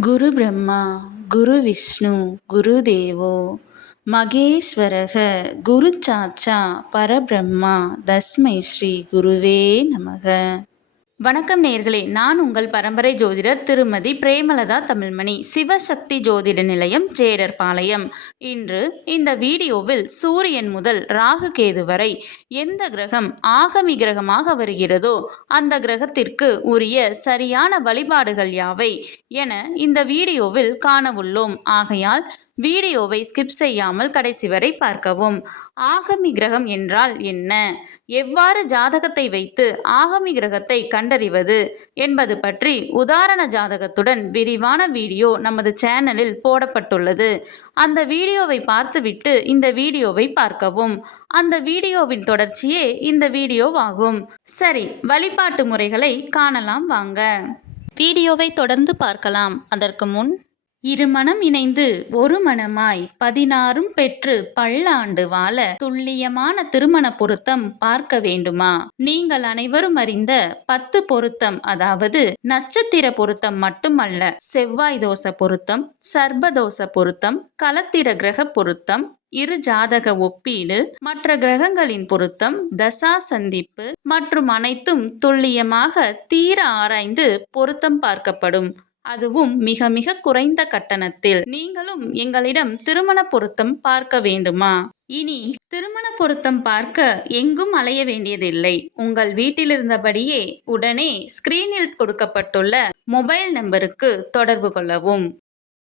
குரு பிரம்மா குரு விஷ்ணு குரு தேவோ மகேஸ்வரக குரு சாச்சா பரபிரம்மா தஸ்மை ஸ்ரீ குருவே நமக. வணக்கம் நேர்களே நான் உங்கள் பரம்பரை ஜோதிடர் திருமதி பிரேமலதா தமிழ்மணி சிவசக்தி ஜோதிட நிலையம் ஜேடர்பாளையம் இன்று இந்த வீடியோவில் சூரியன் முதல் ராகு கேது வரை எந்த கிரகம் ஆகமி கிரகமாக வருகிறதோ அந்த கிரகத்திற்கு உரிய சரியான வழிபாடுகள் யாவை என இந்த வீடியோவில் காணவுள்ளோம். ஆகையால் வீடியோவை ஸ்கிப் செய்யாமல் கடைசி வரை பார்க்கவும். ஆகமி கிரகம் என்றால் என்ன? எவ்வாறு ஜாதகத்தை வைத்து ஆகமி கிரகத்தை கண்டறிவது என்பது பற்றி உதாரண ஜாதகத்துடன் விரிவான வீடியோ நமது சேனலில் போடப்பட்டுள்ளது. அந்த வீடியோவை பார்த்துவிட்டு இந்த வீடியோவை பார்க்கவும். அந்த வீடியோவின் தொடர்ச்சியே இந்த வீடியோவாகும். சரி வழிபாட்டு முறைகளை காணலாம் வாங்க. வீடியோவை தொடர்ந்து பார்க்கலாம். அதற்கு முன் இருமணம் இணைந்து ஒரு மனமாய் பதினாறும் பெற்று பல்லாண்டு வாழ துல்லியமான திருமண பொருத்தம் பார்க்க வேண்டுமா? நீங்கள் அனைவரும் அறிந்த பத்து பொருத்தம் அதாவது நட்சத்திர பொருத்தம் மட்டுமல்ல செவ்வாய் தோச பொருத்தம் சர்பதோச பொருத்தம் கலத்திர கிரக பொருத்தம் இரு ஜாதக ஒப்பீடு மற்ற கிரகங்களின் பொருத்தம் தசா சந்திப்பு மற்றும் அனைத்தும் துல்லியமாக தீர ஆராய்ந்து பொருத்தம் பார்க்கப்படும். அதுவும் மிக மிக குறைந்த கட்டணத்தில். நீங்களும் எங்களிடம் திருமண பொருத்தம் பார்க்க வேண்டுமா? இனி திருமண பொருத்தம் பார்க்க எங்கும் அலைய வேண்டியதில்லை. உங்கள் வீட்டிலிருந்தபடியே உடனே ஸ்கிரீனில் கொடுக்கப்பட்டுள்ள மொபைல் நம்பருக்கு தொடர்பு கொள்ளவும்.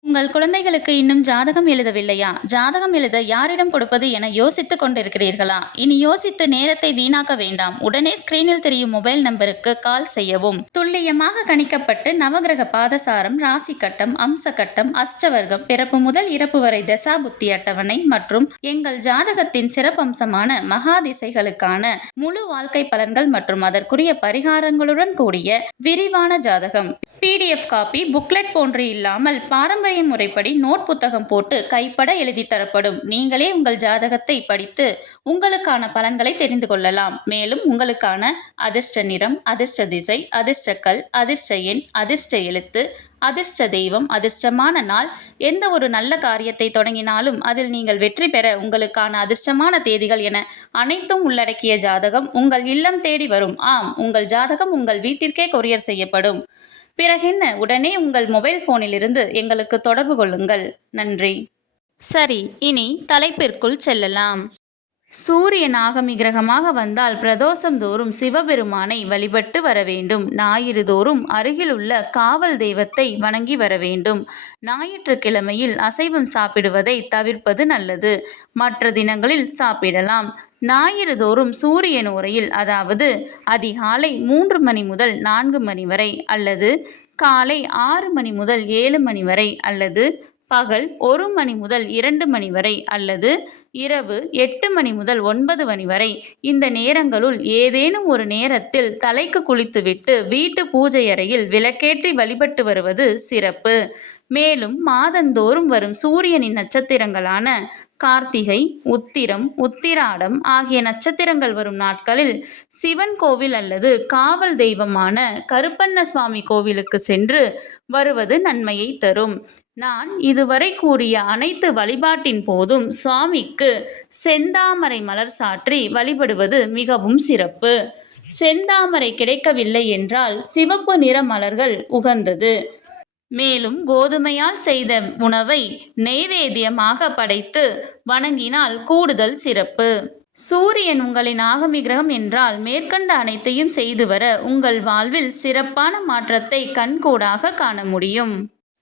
உங்கள் குழந்தைகளுக்கு இன்னும் ஜாதகம் எழுதவில்லையா? ஜாதகம் எழுத யாரிடம் கொடுப்பது என யோசித்துக் கொண்டிருக்கிறீர்களா? இனி யோசித்து நேரத்தை வீணாக்க வேண்டாம். உடனே ஸ்கிரீனில் தெரியும் மொபைல் நம்பருக்கு கால் செய்யவும். துல்லியமாக கணிக்கப்பட்டு நவகிரக பாதசாரம் ராசி கட்டம் அம்ச கட்டம் அஷ்டவர்க்கம் பிறப்பு முதல் இறப்பு வரை தசா புத்தி அட்டவணை மற்றும் எங்கள் ஜாதகத்தின் சிறப்பம்சமான மகா திசைகளுக்கான முழு வாழ்க்கை பலன்கள் மற்றும் அதற்குரிய பரிகாரங்களுடன் கூடிய விரிவான ஜாதகம். பிடிஎஃப் காப்பி புக்லெட் போன்று இல்லாமல் பாரம்பரிய முறைப்படி நோட் புத்தகம் போட்டு கைப்பட எழுதி தரப்படும். நீங்களே உங்கள் ஜாதகத்தை படித்து உங்களுக்கான பலன்களை தெரிந்து கொள்ளலாம். மேலும் உங்களுக்கான அதிர்ஷ்ட நிறம் அதிர்ஷ்ட திசை அதிர்ஷ்டக்கல் அதிர்ஷ்ட எண் அதிர்ஷ்ட எழுத்து அதிர்ஷ்ட தெய்வம் அதிர்ஷ்டமான நாள் எந்த ஒரு நல்ல காரியத்தை தொடங்கினாலும் அதில் நீங்கள் வெற்றி பெற உங்களுக்கான அதிர்ஷ்டமான தேதிகள் என அனைத்தும் உள்ளடக்கிய ஜாதகம் உங்கள் இல்லம் தேடி வரும். ஆம் உங்கள் ஜாதகம் உங்கள் வீட்டிற்கே கொரியர் செய்யப்படும். பிறகென்ன உடனே உங்கள் மொபைல் ஃபோனிலிருந்து எங்களுக்கு தொடர்பு கொள்ளுங்கள். நன்றி. சரி இனி தலைப்பிற்குள் செல்லலாம். சூரியன் ஆகமி கிரகமாக வந்தால் பிரதோஷம் தோறும் சிவபெருமானை வழிபட்டு வர வேண்டும். ஞாயிறு தோறும் அருகிலுள்ள காவல் தெய்வத்தை வணங்கி வர வேண்டும். ஞாயிற்றுக்கிழமையில் அசைவம் சாப்பிடுவதை தவிர்ப்பது நல்லது. மற்ற தினங்களில் சாப்பிடலாம். ஞாயிறு தோறும் சூரியன் உரையில் அதாவது அதிகாலை மூன்று மணி முதல் நான்கு மணி வரை அல்லது காலை ஆறு மணி முதல் ஏழு மணி வரை அல்லது பகல் ஒரு மணி முதல் இரண்டு மணி வரை அல்லது இரவு எட்டு மணி முதல் ஒன்பது மணி வரை. இந்த நேரங்களுள் ஏதேனும் ஒரு நேரத்தில் தலைக்கு குளித்துவிட்டு வீட்டு பூஜை அறையில் விளக்கேற்றி வழிபட்டு வருவது சிறப்பு. மேலும் மாதந்தோறும் வரும் சூரியனின் நட்சத்திரங்களான கார்த்திகை உத்திரம் உத்திராடம் ஆகிய நட்சத்திரங்கள் வரும் நாட்களில் சிவன் கோவில் அல்லது காவல் தெய்வமான கருப்பண்ண சுவாமி கோவிலுக்கு சென்று வருவது நன்மையை தரும். நான் இதுவரை கூறிய அனைத்து வழிபாட்டின் போதும் சுவாமிக்கு செந்தாமரை மலர் சாற்றி வழிபடுவது மிகவும் சிறப்பு. செந்தாமரை கிடைக்கவில்லை என்றால் சிவப்பு நிற மலர்கள் உகந்தது. மேலும் கோதுமையால் செய்த உணவை நெய்வேத்தியமாக படைத்து வணங்கினால் கூடுதல் சிறப்பு. சூரியன் உங்களின் ஆகமி கிரகம் என்றால் மேற்கண்ட அனைத்தையும் செய்து வர உங்கள் வாழ்வில் சிறப்பான மாற்றத்தை கண்கூடாக காண முடியும்.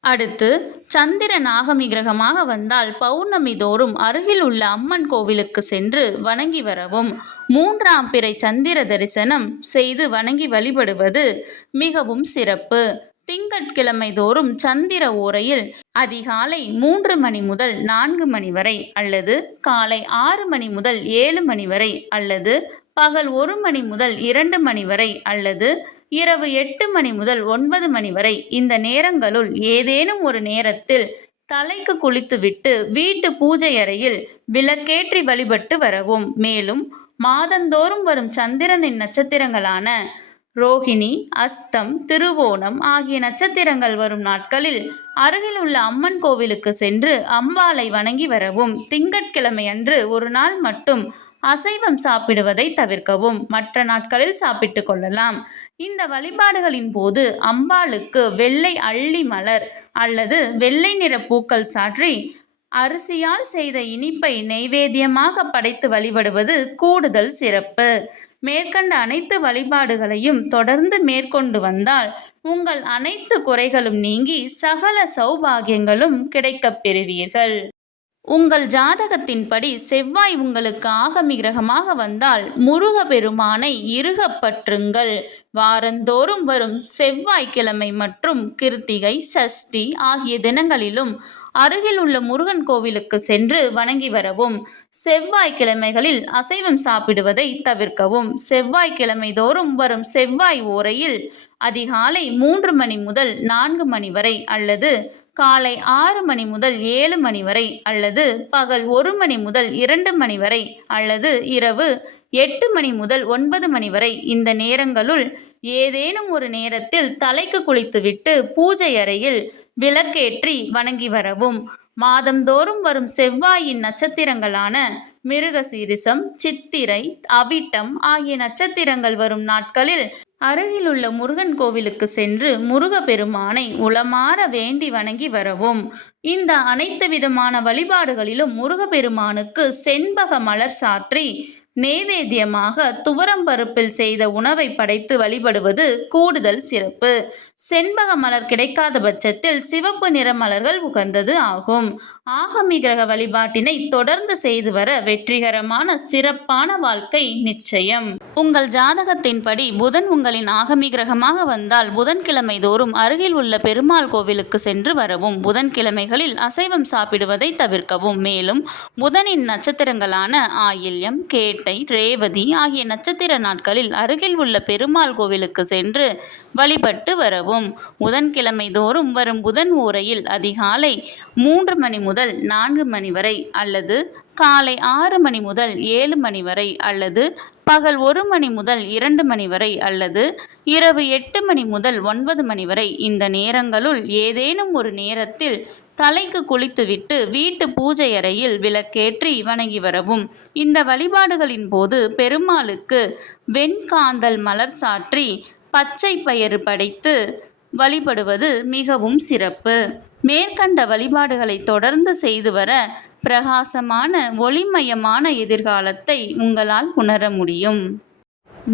அடுத்து சந்திரன் ஆகமி கிரகமாக வந்தால் பௌர்ணமி தோறும் அருகில் உள்ள அம்மன் கோவிலுக்கு சென்று வணங்கி வரவும் மூன்றாம் பிறை சந்திர தரிசனம் செய்து வணங்கி வழிபடுவது மிகவும் சிறப்பு. திங்கட்கிழமை தோறும் சந்திர ஓரையில் அதிகாலை மூன்று மணி முதல் நான்கு மணி வரை அல்லது காலை ஆறு மணி முதல் ஏழு மணி வரை அல்லது பகல் ஒரு மணி முதல் இரண்டு மணி வரை அல்லது இரவு எட்டு மணி முதல் ஒன்பது மணி வரை. இந்த நேரங்களுள் ஏதேனும் ஒரு நேரத்தில் தலைக்கு குளித்துவிட்டு வீட்டு பூஜை அறையில் விளக்கேற்றி வழிபட்டு வரவும். மேலும் மாதந்தோறும் வரும் சந்திரனின் நட்சத்திரங்களான ரோகிணி அஸ்தம் திருவோணம் ஆகிய நட்சத்திரங்கள் வரும் நாட்களில் அருகில் உள்ள அம்மன் கோவிலுக்கு சென்று அம்பாளை வணங்கி வரவும் திங்கட்கிழமை அன்று ஒரு நாள் மட்டும் அசைவம் சாப்பிடுவதை தவிர்க்கவும் மற்ற நாட்களில் சாப்பிட்டு கொள்ளலாம். இந்த வழிபாடுகளின் போது அம்பாளுக்கு வெள்ளை அள்ளி மலர் அல்லது வெள்ளை நிற பூக்கள் சாற்றி அரிசியால் செய்த இனிப்பை நெய்வேத்தியமாக படைத்து வழிபடுவது கூடுதல் சிறப்பு. மேற்கண்ட அனைத்து வழிபாடுகளையும் தொடர்ந்து மேற்கொண்டு வந்தால் உங்கள் அனைத்து குறைகளும் நீங்கி சகல சௌபாகியங்களும் கிடைக்கப் பெறுவீர்கள். உங்கள் ஜாதகத்தின்படி செவ்வாய் உங்களுக்கு ஆகமி கிரகமாக வந்தால் முருக பெருமானை இருகப்பற்றுங்கள் வாரந்தோறும் வரும் செவ்வாய்க்கிழமை மற்றும் கிருத்திகை சஷ்டி ஆகிய தினங்களிலும் அருகில் உள்ள முருகன் கோவிலுக்கு சென்று வணங்கி வரவும் செவ்வாய்க்கிழமைகளில் அசைவம் சாப்பிடுவதை தவிர்க்கவும். செவ்வாய்க்கிழமை தோறும் வரும் செவ்வாய் ஓரையில் அதிகாலை மூன்று மணி முதல் நான்கு மணி வரை அல்லது காலை ஆறு மணி முதல் ஏழு மணி வரை அல்லது பகல் ஒரு மணி முதல் இரண்டு மணி வரை அல்லது இரவு எட்டு மணி முதல் ஒன்பது மணி வரை இந்த நேரங்களுள் ஏதேனும் ஒரு நேரத்தில் தலைக்கு குளித்துவிட்டு பூஜை அறையில் விளக்கேற்றி வணங்கி வரவும். மாதந்தோறும் வரும் செவ்வாயின் நட்சத்திரங்களான மிருகசீரிசம் சித்திரை அவிட்டம் ஆகிய நட்சத்திரங்கள் வரும் நாட்களில் அருகிலுள்ள முருகன் கோவிலுக்கு சென்று முருகப்பெருமானை உளமாற வேண்டி வணங்கி வரவும். இந்த அனைத்து விதமான வழிபாடுகளிலும் முருகப்பெருமானுக்கு செண்பக மலர் சாற்றி நேவேத்தியமாக துவரம்பருப்பில் செய்த உணவை படைத்து வழிபடுவது கூடுதல் சிறப்பு. செண்பக மலர் கிடைக்காத பட்சத்தில் சிவப்பு நிற மலர்கள் உகந்தது ஆகும். ஆகமி கிரக வழிபாட்டினை தொடர்ந்து செய்து வர வெற்றிகரமான சிறப்பான வாழ்க்கை நிச்சயம். உங்கள் ஜாதகத்தின்படி புதன் உங்களின் ஆகமி கிரகமாக வந்தால் புதன்கிழமை தோறும் அருகில் உள்ள பெருமாள் கோவிலுக்கு சென்று வரவும் புதன்கிழமைகளில் அசைவம் சாப்பிடுவதை தவிர்க்கவும். மேலும் புதனின் நட்சத்திரங்களான ஆயில்யம் கேட்டை ரேவதி ஆகிய நட்சத்திர நாட்களில் அருகில் உள்ள பெருமாள் கோவிலுக்கு சென்று வழிபட்டு வரவும். புதன்கிழமை தோறும் வரும் புதன் ஓரையில் அதிகாலை மூன்று மணி முதல் நான்கு மணி வரை அல்லது காலை ஆறு மணி முதல் ஏழு மணி வரை அல்லது பகல் ஒரு மணி முதல் இரண்டு மணி வரை அல்லது இரவு எட்டு மணி முதல் ஒன்பது மணி வரை. இந்த நேரங்களுள் ஏதேனும் ஒரு நேரத்தில் தலைக்கு குளித்துவிட்டு வீட்டு பூஜை அறையில் விளக்கேற்றி வணங்கி வரவும். இந்த வழிபாடுகளின் போது பெருமாளுக்கு வெண்காந்தல் மலர் சாற்றி பச்சை பயிறு படைத்து வழிபடுவது மிகவும் சிறப்பு. மேற்கண்ட வழிபாடுகளை தொடர்ந்து செய்து வர பிரகாசமான ஒளிமயமான எதிர்காலத்தை உங்களால் உணர முடியும்.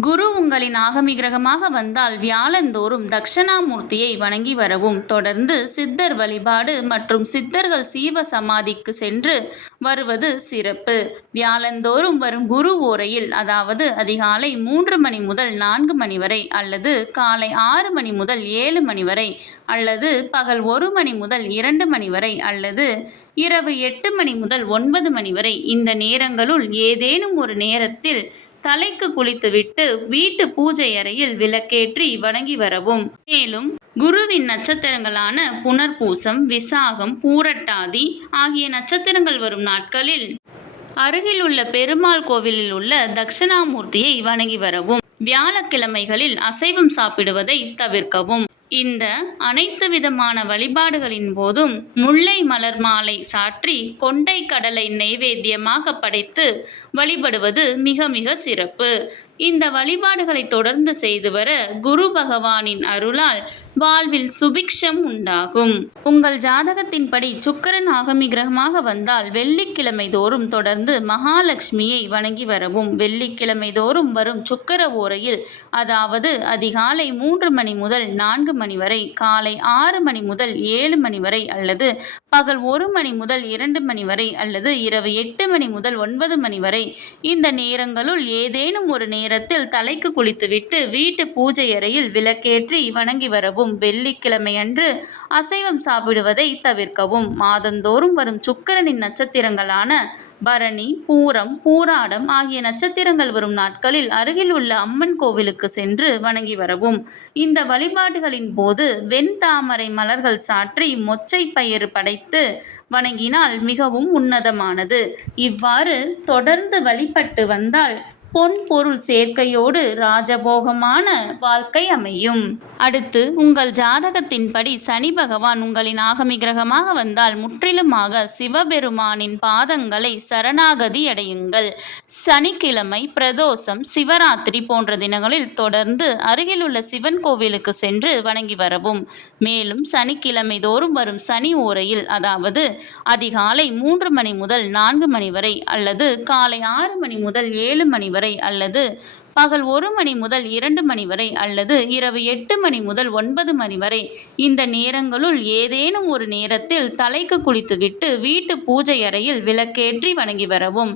குரு உங்களின் ஆகமி கிரகமாக வந்தால் வியாழந்தோறும் தட்சணாமூர்த்தியை வணங்கி வரவும். தொடர்ந்து சித்தர் வழிபாடு மற்றும் சித்தர்கள் சீவ சமாதிக்கு சென்று வருவது சிறப்பு. வியாழந்தோறும் வரும் குரு ஓரையில் அதாவது அதிகாலை மூன்று மணி முதல் நான்கு மணி வரை அல்லது காலை ஆறு மணி முதல் ஏழு மணி வரை அல்லது பகல் ஒரு மணி முதல் இரண்டு மணி வரை அல்லது இரவு எட்டு மணி முதல் ஒன்பது மணி வரை. இந்த நேரங்களுள் ஏதேனும் ஒரு நேரத்தில் தலைக்கு குளித்துவிட்டு வீட்டு பூஜை அறையில் விளக்கேற்றி வணங்கி வரவும். மேலும் குருவின் நட்சத்திரங்களான புனர்பூசம் விசாகம் பூரட்டாதி ஆகிய நட்சத்திரங்கள் வரும் நாட்களில் அருகில் உள்ள பெருமாள் கோவிலில் உள்ள தட்சிணாமூர்த்தியை வணங்கி வரவும். வியாழக்கிழமைகளில் அசைவம் சாப்பிடுவதை தவிர்க்கவும். இந்த அனைத்து விதமான வழிபாடுகளின் போதும் முல்லை மலர் மாலை சாற்றி கொண்டை கடலை நெய்வேத்தியமாக படைத்து வழிபடுவது மிக மிக சிறப்பு. இந்த வழிபாடுகளை தொடர்ந்து செய்து வர குரு பகவானின் அருளால் வாழ்வில் சுபிக்ஷம் உண்டாகும். உங்கள் ஜாதகத்தின்படி சுக்கரன் ஆகமி கிரகமாக வந்தால் வெள்ளிக்கிழமை தோறும் தொடர்ந்து மகாலட்சுமியை வணங்கி வரவும். வெள்ளிக்கிழமை தோறும் வரும் சுக்கர ஓரையில் அதாவது அதிகாலை மூன்று மணி முதல் நான்கு மணி வரை காலை ஆறு மணி முதல் ஏழு மணி வரை அல்லது பகல் ஒரு மணி முதல் இரண்டு மணி வரை அல்லது இரவு எட்டு மணி முதல் ஒன்பது மணி வரை. இந்த நேரங்களுள் ஏதேனும் ஒரு நேரம் நேரத்தில் தலைக்கு குளித்துவிட்டு வீட்டு பூஜை அறையில் விளக்கேற்றி வணங்கி வரவும் வெள்ளிக்கிழமையன்று அசைவம் சாப்பிடுவதை தவிர்க்கவும். மாதந்தோறும் வரும் சுக்கிரனின் நட்சத்திரங்களான பரணி பூரம் பூராடம் ஆகிய நட்சத்திரங்கள் வரும் நாட்களில் அருகில் உள்ள அம்மன் கோவிலுக்கு சென்று வணங்கி வரவும். இந்த வழிபாடுகளின் போது வெண்தாமரை மலர்கள் சாற்றி மொச்சை பயிறு படைத்து வணங்கினால் மிகவும் உன்னதமானது. இவ்வாறு தொடர்ந்து வழிபட்டு வந்தால் பொன் பொருள் சேர்க்கையோடு ராஜபோகமான வாழ்க்கை அமையும். அடுத்து உங்கள் ஜாதகத்தின்படி சனி பகவான் உங்களின் ஆகமி கிரகமாக வந்தால் முற்றிலுமாக சிவபெருமானின் பாதங்களை சரணாகதி அடையுங்கள். சனிக்கிழமை பிரதோஷம் சிவராத்திரி போன்ற தினங்களில் தொடர்ந்து அருகிலுள்ள சிவன் கோவிலுக்கு சென்று வணங்கி வரவும். மேலும் சனிக்கிழமை தோறும் வரும் சனி ஓரையில் அதாவது அதிகாலை மூன்று மணி முதல் நான்கு மணி வரை அல்லது காலை ஆறு மணி முதல் ஏழு மணி வரை அல்லது பகல் ஒரு மணி முதல் இரண்டு மணி வரை அல்லது இரவு எட்டு மணி முதல் ஒன்பது மணி வரை. இந்த நேரங்களுள் ஏதேனும் ஒரு நேரத்தில் தலைக்கு குளித்துவிட்டு வீட்டு பூஜை அறையில் விளக்கேற்றி வணங்கி வரவும்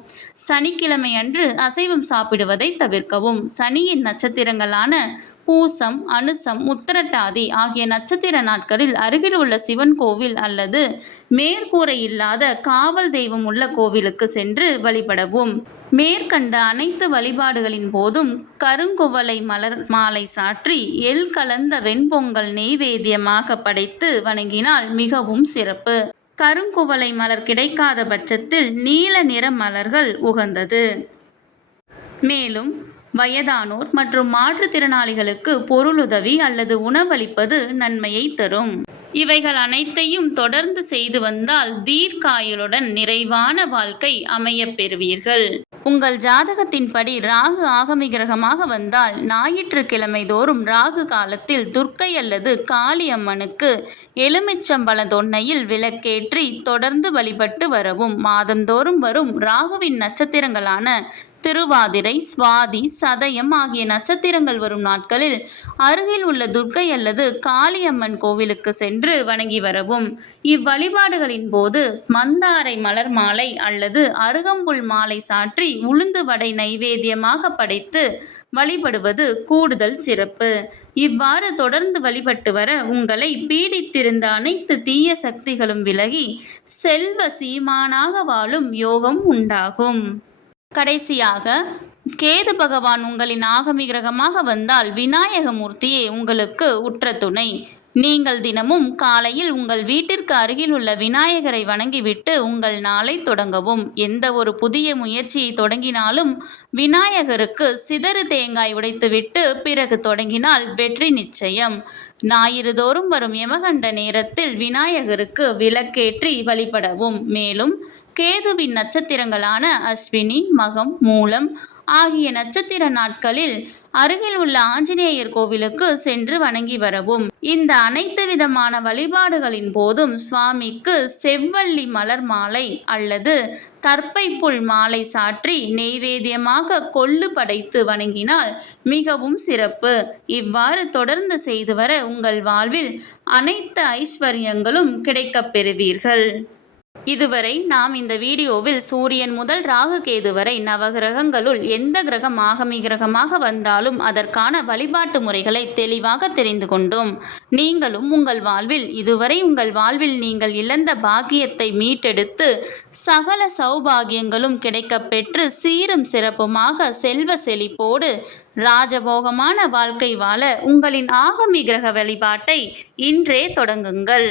சனிக்கிழமை அன்று அசைவம் சாப்பிடுவதை தவிர்க்கவும். சனியின் நட்சத்திரங்களான பூசம் அனுசம் உத்திரட்டாதி ஆகிய நட்சத்திர நாட்களில் அருகில் உள்ள சிவன் கோவில் அல்லது மேற்கூரை இல்லாத காவல் தெய்வம் உள்ள கோவிலுக்கு சென்று வழிபடவும். மேற்கண்ட அனைத்து வழிபாடுகளின் போதும் கருங்குவலை மலர் மாலை சாற்றி எள் கலந்த வெண்பொங்கல் நெய்வேத்தியமாக படைத்து வணங்கினால் மிகவும் சிறப்பு. கருங்குவலை மலர் கிடைக்காத பட்சத்தில் நீல நிற மலர்கள் உகந்தது. மேலும் வயதானோர் மற்றும் மாற்றுத்திறனாளிகளுக்கு பொருளுதவி அல்லது உணவளிப்பது நன்மையை தரும். இவைகள் அனைத்தையும் தொடர்ந்து செய்து வந்தால் தீர்க்காயுளுடன் நிறைவான வாழ்க்கை அமையப் பெறுவீர்கள். உங்கள் ஜாதகத்தின்படி ராகு ஆகமி கிரகமாக வந்தால் ஞாயிற்றுக்கிழமை தோறும் ராகு காலத்தில் துர்க்கை அல்லது காளி அம்மனுக்கு எலுமிச்சம்பழ தொன்னையில் விளக்கேற்றி தொடர்ந்து வழிபட்டு வரவும் மாதந்தோறும் வரும் ராகுவின் நட்சத்திரங்களான திருவாதிரை சுவாதி சதயம் ஆகிய நட்சத்திரங்கள் வரும் நாட்களில் அருகில் உள்ள துர்க்கை அல்லது காளியம்மன் கோவிலுக்கு சென்று வணங்கி வரவும். இவ்வழிபாடுகளின் போது மந்தாரை மலர் மாலை அல்லது அருகம்புல் மாலை சாற்றி உளுந்து வடை நைவேத்தியமாக படைத்து வழிபடுவது கூடுதல் சிறப்பு. இவ்வாறு தொடர்ந்து வழிபட்டு வர உங்களை பீடித்திருந்த அனைத்து தீய சக்திகளும் விலகி செல்வ சீமானாக வாழும் யோகம் உண்டாகும். கடைசியாக கேது பகவான் உங்களின் ஆகமி கிரகமாக வந்தால் விநாயகமூர்த்தியே உங்களுக்கு உற்ற துணை நீங்கள் தினமும் காலையில் உங்கள் வீட்டிற்கு அருகில் உள்ள விநாயகரை வணங்கிவிட்டு உங்கள் நாளை தொடங்கவும். எந்த ஒரு புதிய முயற்சியை தொடங்கினாலும் விநாயகருக்கு சிதறு தேங்காய் உடைத்துவிட்டு பிறகு தொடங்கினால் வெற்றி நிச்சயம். ஞாயிறு தோறும் வரும் யமகண்ட நேரத்தில் விநாயகருக்கு விளக்கேற்றி வழிபடவும். மேலும் கேதுவின் நட்சத்திரங்களான அஸ்வினி மகம் மூலம் ஆகிய நட்சத்திர நாட்களில் அருகில் உள்ள ஆஞ்சநேயர் கோவிலுக்கு சென்று வணங்கி வரவும். இந்த அனைத்து விதமான வழிபாடுகளின் போதும் சுவாமிக்கு செவ்வள்ளி மலர் மாலை அல்லது தற்பை புல் மாலை சாற்றி நெய்வேத்தியமாக கொள்ளு படைத்து வணங்கினால் மிகவும் சிறப்பு. இவ்வாறு தொடர்ந்து செய்து வர உங்கள் வாழ்வில் அனைத்து ஐஸ்வர்யங்களும் கிடைக்கப் பெறுவீர்கள். இதுவரை நாம் இந்த வீடியோவில் சூரியன் முதல் ராகு கேது வரை நவகிரகங்களுள் எந்த கிரகம் ஆகமி கிரகமாக வந்தாலும் அதற்கான வழிபாட்டு முறைகளை தெளிவாக தெரிந்து கொண்டோம். நீங்களும் உங்கள் வாழ்வில் இதுவரை உங்கள் வாழ்வில் நீங்கள் இழந்த பாக்கியத்தை மீட்டெடுத்து சகல சௌபாகியங்களும் கிடைக்கப் பெற்று சீரும் சிறப்புமாக செல்வ செழிப்போடு ராஜபோகமான வாழ்க்கை வாழ உங்களின் ஆகமி கிரக வழிபாட்டை இன்றே தொடங்குங்கள்.